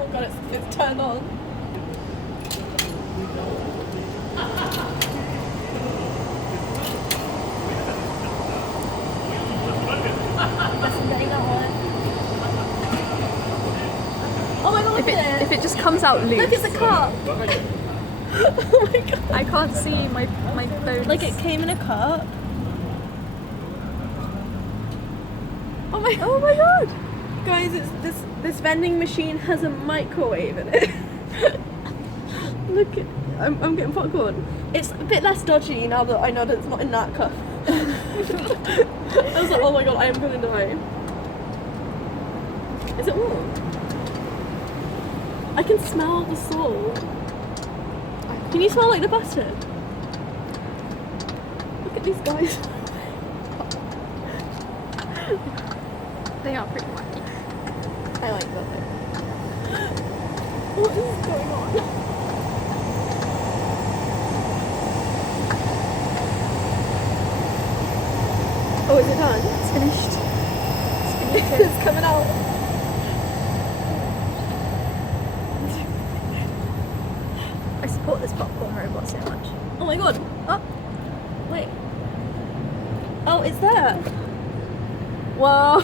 Oh god, it's turned on. Oh my god, look at it! If it just comes out loose. Look at the cup! Oh my god. I can't see my bones. Like it came in a cup. Oh my god! Guys, it's this vending machine has a microwave in it. Look at I'm getting popcorn. It's a bit less dodgy now that I know that it's not in that cup. I was like, oh my god, I am gonna die. Is it warm? I can smell the salt. Can you smell like the butter? Look at these guys. They are pretty wacky. I like that. What is going on? Oh, is it done? It's finished. It's coming out. I support this popcorn robot so much. Oh my god. Oh, wait. Oh, it's there. Wow.